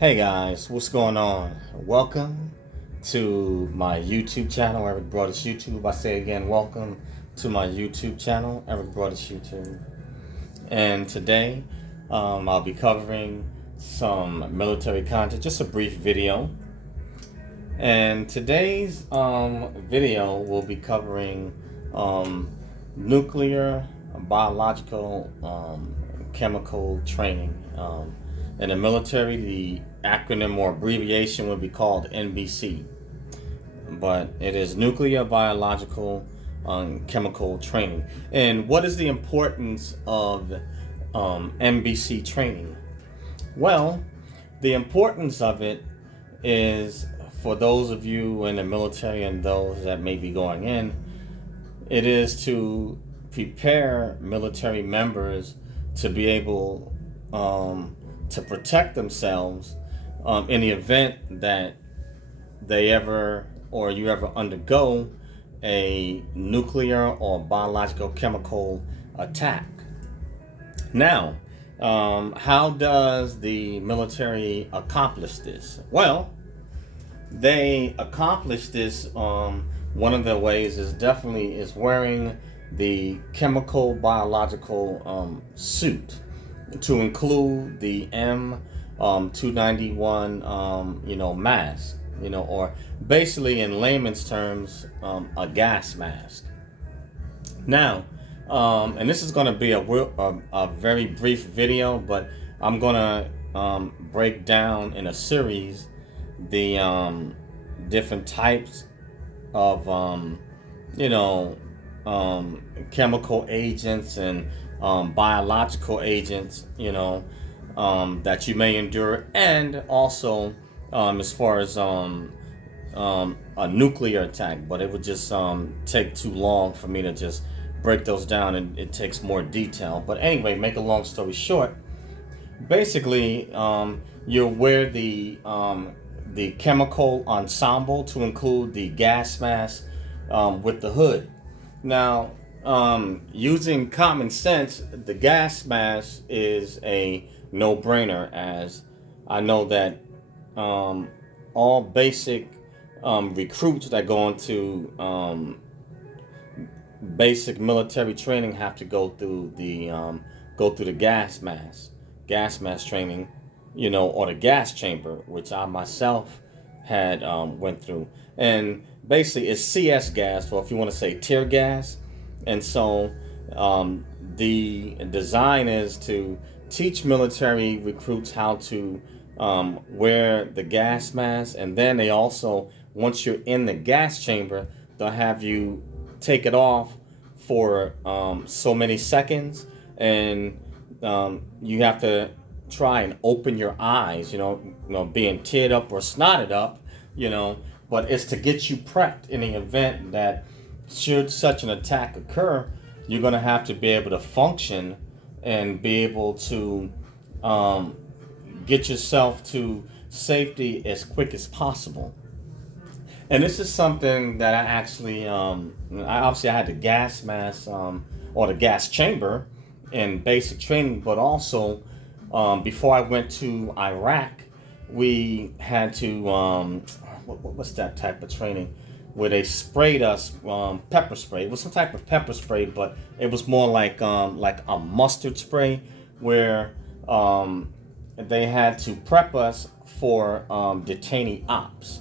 Hey guys, what's going on? Welcome to my YouTube channel, Eric Broadus YouTube. I say again, welcome to my YouTube channel, Eric Broadus YouTube. And today, I'll be covering some military content, just a brief video. And today's video will be covering nuclear, biological, chemical training. In the military, the acronym or abbreviation would be called NBC, but it is nuclear, biological, chemical training. And what is the importance of NBC training? Well, the importance of it is, for those of you in the military and those that may be going in, it is to prepare military members to be able to protect themselves in the event that they ever or you ever undergo a nuclear or biological chemical attack. Now, how does the military accomplish this? Well, they accomplish this. One of the ways is definitely is wearing the chemical biological suit, to include the M291 mask, or basically in layman's terms, a gas mask. Now, and this is going to be a very brief video, but I'm going to break down in a series the different types of chemical agents and biological agents, that you may endure, and also as far as a nuclear attack. But it would just take too long for me to just break those down, and it takes more detail. But anyway, make a long story short, basically, you'll wear the chemical ensemble to include the gas mask with the hood. Now, using common sense, the gas mask is a no-brainer, as I know that all basic recruits that go into basic military training have to go through the gas mask training, or the gas chamber, which I myself had went through. And basically it's CS gas, or if you want to say tear gas. And so the design is to teach military recruits how to wear the gas mask, and then they also, once you're in the gas chamber, they'll have you take it off for so many seconds, and you have to try and open your eyes, being teared up or snotted up, but it's to get you prepped in the event that, should such an attack occur, you're going to have to be able to function and be able to get yourself to safety as quick as possible. And this is something that I actually, I had the gas mask or the gas chamber in basic training, but also before I went to Iraq, we had to, what's that type of training? Where they sprayed us pepper spray. It was some type of pepper spray, but it was more like a mustard spray, where they had to prep us for detainee ops,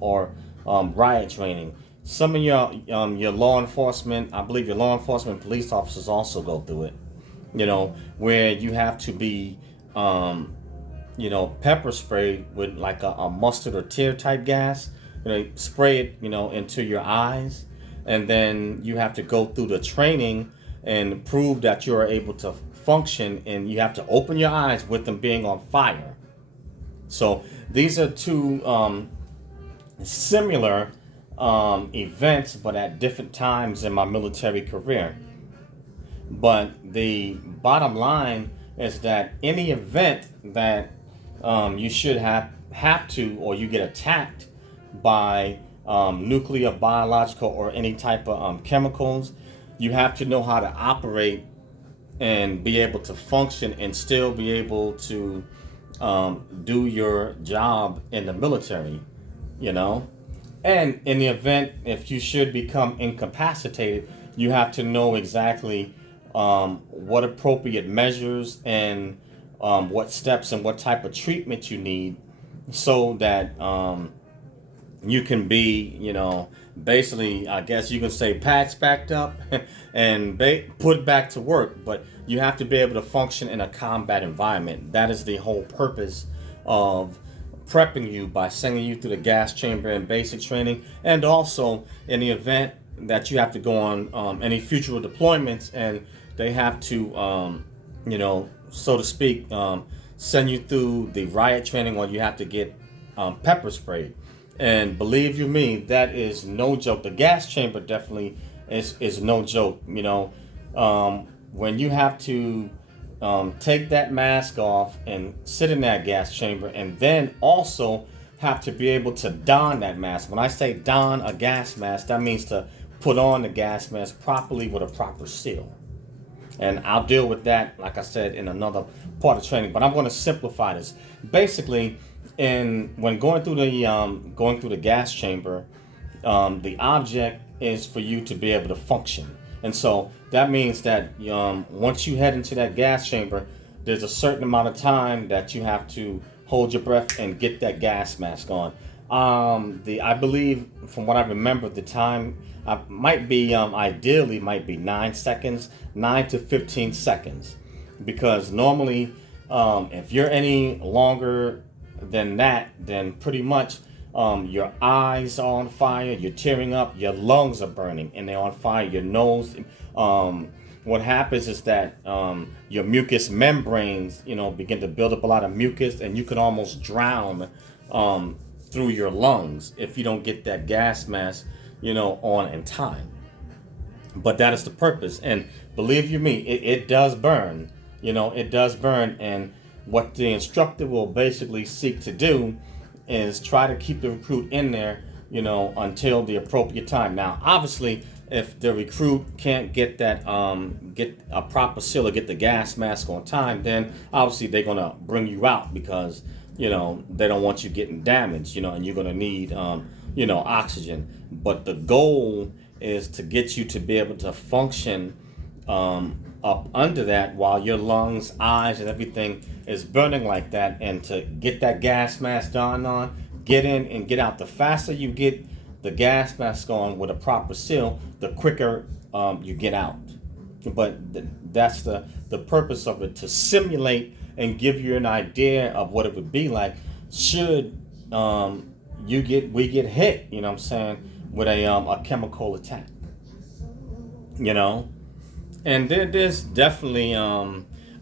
or riot training. Some of your law enforcement, I believe your law enforcement police officers also go through it, where you have to be pepper sprayed with like a mustard or tear type gas. Spray it, into your eyes, and then you have to go through the training and prove that you're able to function, and you have to open your eyes with them being on fire. So these are two similar events, but at different times in my military career. But the bottom line is that any event that you should have to, or you get attacked by nuclear, biological, or any type of chemicals, you have to know how to operate and be able to function and still be able to do your job in the military, you know. And in the event if you should become incapacitated, you have to know exactly what appropriate measures and what steps and what type of treatment you need so that you can be, basically, I guess you can say patched backed up and put back to work. But you have to be able to function in a combat environment. That is the whole purpose of prepping you by sending you through the gas chamber and basic training. And also, in the event that you have to go on any future deployments and they have to, so to speak, send you through the riot training, or you have to get pepper sprayed. And believe you me, that is no joke. The gas chamber definitely is no joke. When you have to take that mask off and sit in that gas chamber, and then also have to be able to don that mask. When I say don a gas mask, that means to put on the gas mask properly with a proper seal. And I'll deal with that, like I said, in another part of training. But I'm going to simplify this. Basically, when going through the gas chamber, the object is for you to be able to function. And so that means that once you head into that gas chamber, there's a certain amount of time that you have to hold your breath and get that gas mask on. I believe, from what I remember, the time might be ideally might be 9 seconds, 9 to 15 seconds, because normally if you're any longer than that, then pretty much your eyes are on fire, you're tearing up, your lungs are burning and they're on fire, your nose. What happens is that your mucous membranes, begin to build up a lot of mucus, and you can almost drown through your lungs if you don't get that gas mask, on in time. But that is the purpose. And believe you me, it does burn. It does burn. And what the instructor will basically seek to do is try to keep the recruit in there, until the appropriate time. Now, obviously, if the recruit can't get that, get a proper seal or get the gas mask on time, then obviously they're gonna bring you out, because they don't want you getting damaged, and you're gonna need, oxygen. But the goal is to get you to be able to function up under that while your lungs, eyes, and everything is burning like that, and to get that gas mask on, get in and get out. The faster you get the gas mask on with a proper seal, the quicker you get out. But that's the purpose of it, to simulate and give you an idea of what it would be like should we get hit, with a chemical attack. And there's definitely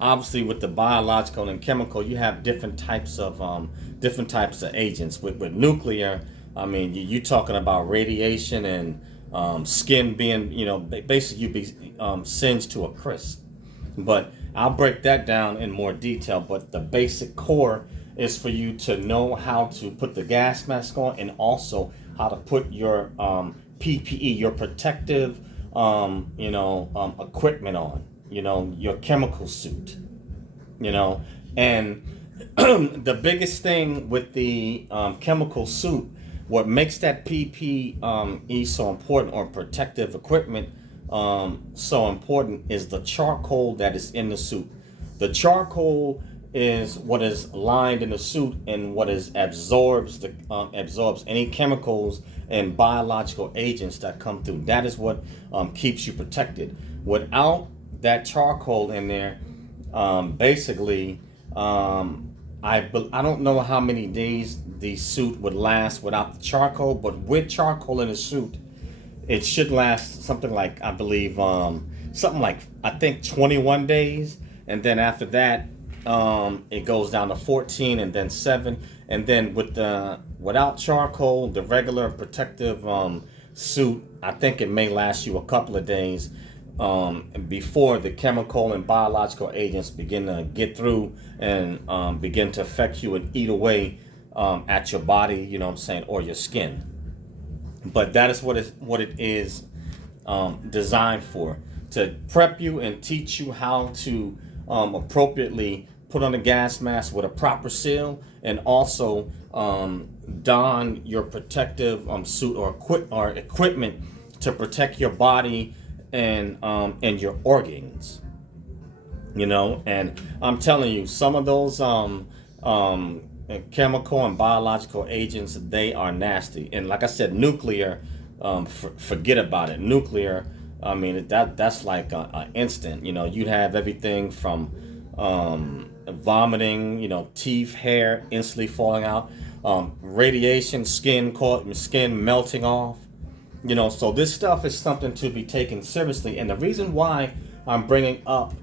obviously with the biological and chemical, you have different types of agents. With nuclear, I mean, you talking about radiation and skin being, basically you be singed to a crisp. But I'll break that down in more detail. But the basic core is for you to know how to put the gas mask on, and also how to put your PPE, your protective equipment on, your chemical suit, and the biggest thing with the chemical suit, what makes that PPE so important, or protective equipment so important, is the charcoal that is in the suit. The charcoal is what is lined in the suit, and what is absorbs any chemicals and biological agents that come through. That is what keeps you protected. Without that charcoal in there, basically, I don't know how many days the suit would last without the charcoal, but with charcoal in the suit, it should last something like, I believe, I think 21 days, and then after that, it goes down to 14, and then 7, and then without charcoal, the regular protective suit, I think it may last you a couple of days before the chemical and biological agents begin to get through and begin to affect you and eat away at your body, or your skin. But that is what it is designed for, to prep you and teach you how to appropriately put on a gas mask with a proper seal, and also don your protective suit or equipment to protect your body and your organs. And I'm telling you, some of those chemical and biological agents, they are nasty. And like I said, nuclear, forget about it. Nuclear, I mean, that's like a instant. You'd have everything from vomiting, teeth, hair instantly falling out, radiation, skin melting off. So this stuff is something to be taken seriously. And the reason why I'm bringing up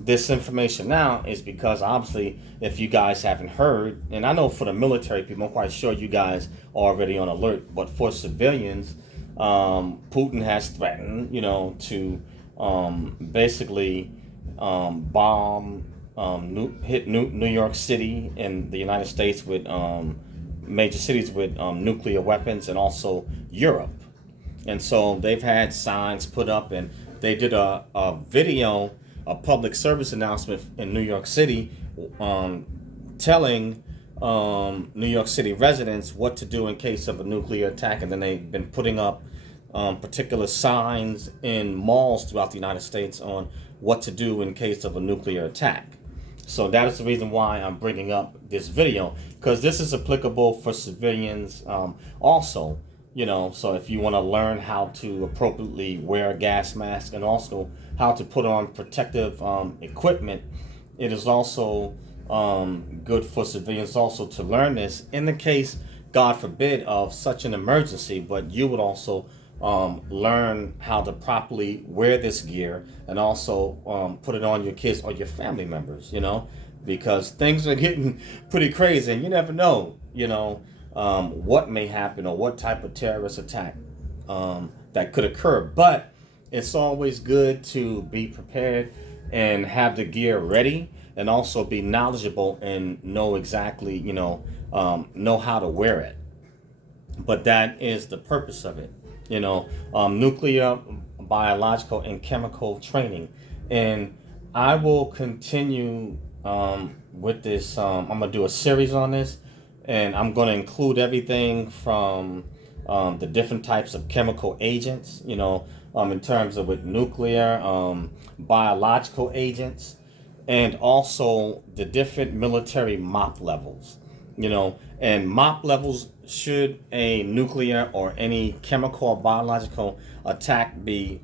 this information now is because obviously, if you guys haven't heard, and I know for the military people, I'm quite sure you guys are already on alert, but for civilians, Putin has threatened, to basically bomb, hit New York City and the United States with major cities with nuclear weapons, and also Europe. And so they've had signs put up, and they did a video, a public service announcement in New York City, telling New York City residents what to do in case of a nuclear attack. And then they've been putting up particular signs in malls throughout the United States on what to do in case of a nuclear attack. So that is the reason why I'm bringing up this video, because this is applicable for civilians also. So if you want to learn how to appropriately wear a gas mask, and also how to put on protective equipment, it is also good for civilians also to learn this in the case, God forbid, of such an emergency. But you would also learn how to properly wear this gear, and also put it on your kids or your family members, because things are getting pretty crazy, and you never know, what may happen, or what type of terrorist attack that could occur. But it's always good to be prepared and have the gear ready, and also be knowledgeable and know exactly, know how to wear it. But that is the purpose of it, nuclear, biological, and chemical training. And I will continue with this. I'm going to do a series on this, and I'm going to include everything from the different types of chemical agents, in terms of with nuclear, biological agents, and also the different military MOP levels, and MOP levels, should a nuclear or any chemical or biological attack be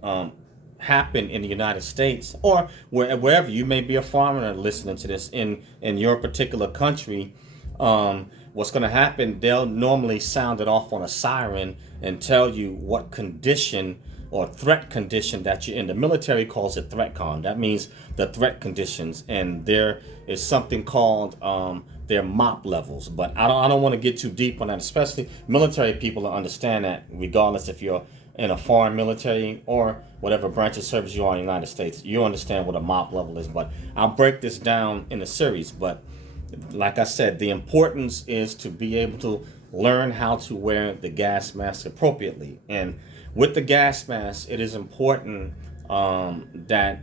happen in the United States, or wherever you may be a foreigner listening to this in your particular country. What's going to happen, they'll normally sound it off on a siren and tell you what condition or threat condition that you're in. The military calls it THREATCON. That means the threat conditions, and there is something called their MOP levels. But I don't want to get too deep on that. Especially military people to understand that, regardless if you're in a foreign military or whatever branch of service you are in the United States, you understand what a MOP level is. But I'll break this down in a series. But like I said, the importance is to be able to learn how to wear the gas mask appropriately. And with the gas mask, it is important that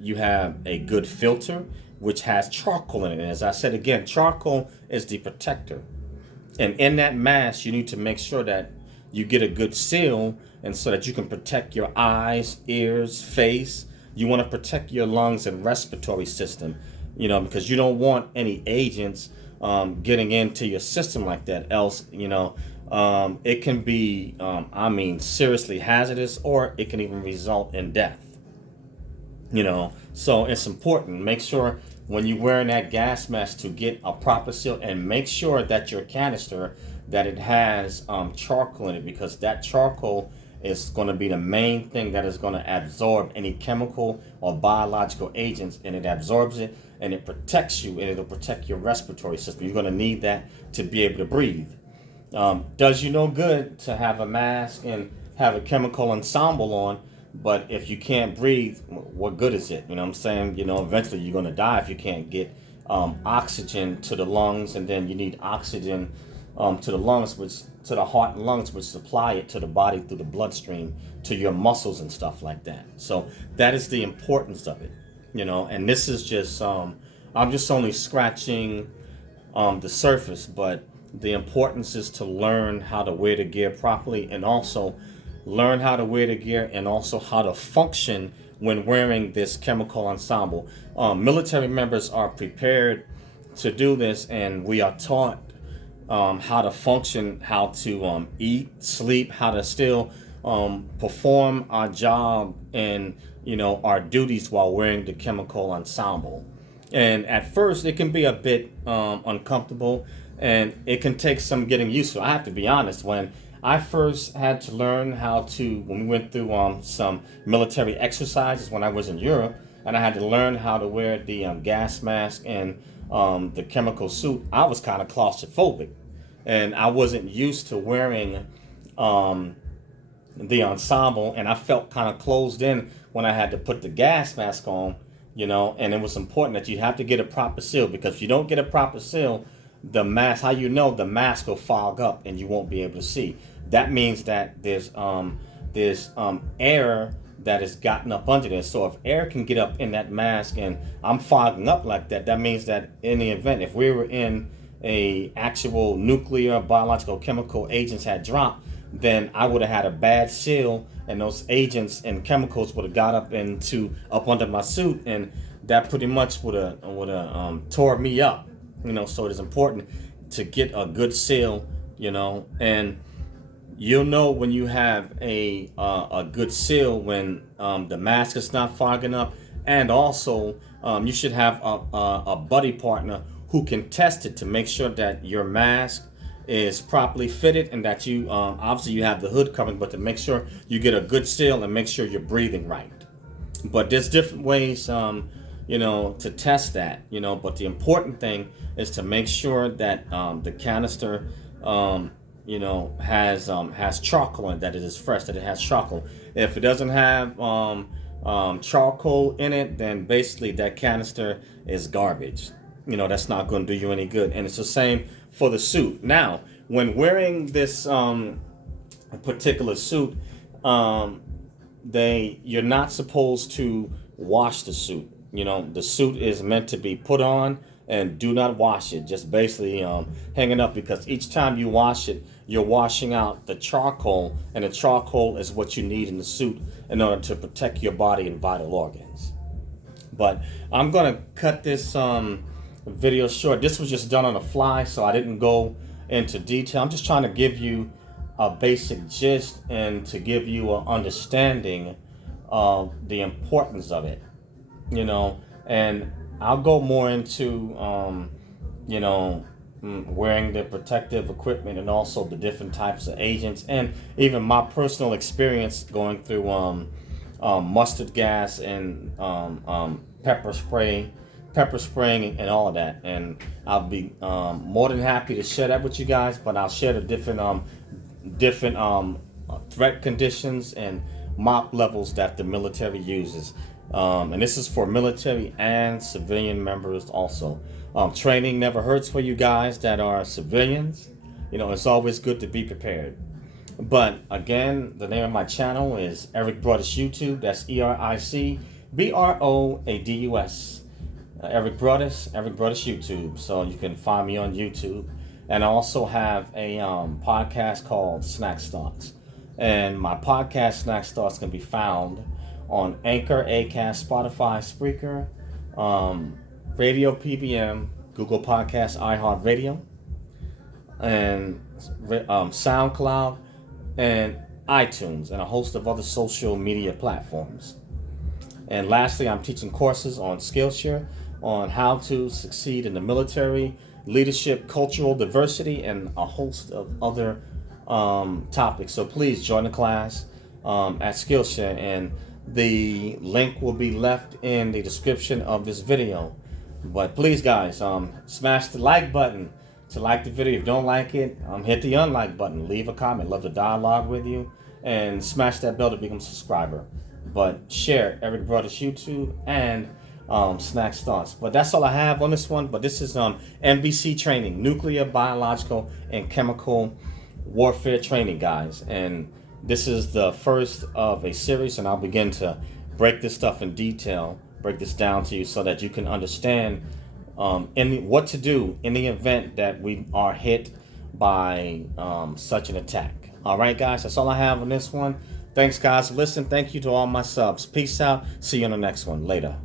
you have a good filter, which has charcoal in it. And as I said again, charcoal is the protector. And in that mask, you need to make sure that you get a good seal, and so that you can protect your eyes, ears, face. You want to protect your lungs and respiratory system, because you don't want any agents getting into your system like that. Else, it can be, seriously hazardous, or it can even result in death. So it's important. Make sure when you're wearing that gas mask to get a proper seal, and make sure that your canister, that it has charcoal in it, because that charcoal is going to be the main thing that is going to absorb any chemical or biological agents, and it absorbs it, and it protects you, and it'll protect your respiratory system. You're going to need that to be able to breathe. Does you no good to have a mask and have a chemical ensemble on, but if you can't breathe, what good is it? I'm saying? Eventually you're going to die if you can't get oxygen to the lungs, and then you need oxygen to the lungs, which to the heart and lungs, which supply it to the body through the bloodstream to your muscles and stuff like that. So that is the importance of it, and this is just I'm just only scratching the surface, but the importance is to learn how to wear the gear properly, and also learn how to wear the gear and also how to function when wearing this chemical ensemble. Military members are prepared to do this, and we are taught how to function, how to eat, sleep, how to still perform our job and our duties while wearing the chemical ensemble. And at first, it can be a bit uncomfortable, and it can take some getting used to. I have to be honest. When I first had to learn how to, when we went through some military exercises when I was in Europe, and I had to learn how to wear the gas mask and the chemical suit, I was kind of claustrophobic, and I wasn't used to wearing the ensemble, and I felt kind of closed in when I had to put the gas mask on, and it was important that you have to get a proper seal, because if you don't get a proper seal, the mask, the mask will fog up and you won't be able to see. That means that there's air that has gotten up under there. So if air can get up in that mask and I'm fogging up like that, that means that in the event, if we were in a actual nuclear, biological, chemical agents had dropped, then I would have had a bad seal, and those agents and chemicals would have got up under my suit, and that pretty much would have tore me up. So it is important to get a good seal, and you'll know when you have a good seal when the mask is not fogging up, and also you should have a buddy partner who can test it to make sure that your mask is properly fitted, and that you obviously you have the hood covered, but to make sure you get a good seal and make sure you're breathing right. But there's different ways to test that, but the important thing is to make sure that the canister has charcoal in it, that it is fresh, that it has charcoal. If it doesn't have charcoal in it, then basically that canister is garbage. That's not going to do you any good. And it's the same for the suit. Now, when wearing this particular suit, you're not supposed to wash the suit. The suit is meant to be put on, and do not wash it. Just basically hang it up, because each time you wash it, you're washing out the charcoal, and the charcoal is what you need in the suit in order to protect your body and vital organs. But I'm going to cut this video short. This was just done on the fly, so I didn't go into detail. I'm just trying to give you a basic gist and to give you an understanding of the importance of it, and I'll go more into wearing the protective equipment, and also the different types of agents, and even my personal experience going through mustard gas and pepper spraying and all of that. And I'll be more than happy to share that with you guys, but I'll share the different threat conditions and MOP levels that the military uses. And this is for military and civilian members also. Training never hurts for you guys that are civilians. It's always good to be prepared. But again, the name of my channel is Eric Broadus YouTube. That's EricBroadus. Eric Broadus YouTube. So you can find me on YouTube. And I also have a podcast called Snack Thoughts. And my podcast Snack Thoughts can be found on Anchor, Acast, Spotify, Spreaker, Radio PBM, Google Podcasts, iHeartRadio, and SoundCloud, and iTunes, and a host of other social media platforms. And lastly, I'm teaching courses on Skillshare on how to succeed in the military, leadership, cultural diversity, and a host of other topics. So please join the class at Skillshare, and the link will be left in the description of this video. But please, guys, smash the like button to like the video. If you don't like it, hit the unlike button. Leave a comment. Love to dialogue with you. And smash that bell to become a subscriber. But share Eric Broadus YouTube and Snack Thoughts. But that's all I have on this one. But this is NBC training, nuclear, biological, and chemical warfare training, guys. And this is the first of a series, and I'll begin to break this stuff in detail, break this down to you so that you can understand what to do in the event that we are hit by such an attack. All right, guys, that's all I have on this one. Thanks, guys. Listen, thank you to all my subs. Peace out. See you on the next one. Later.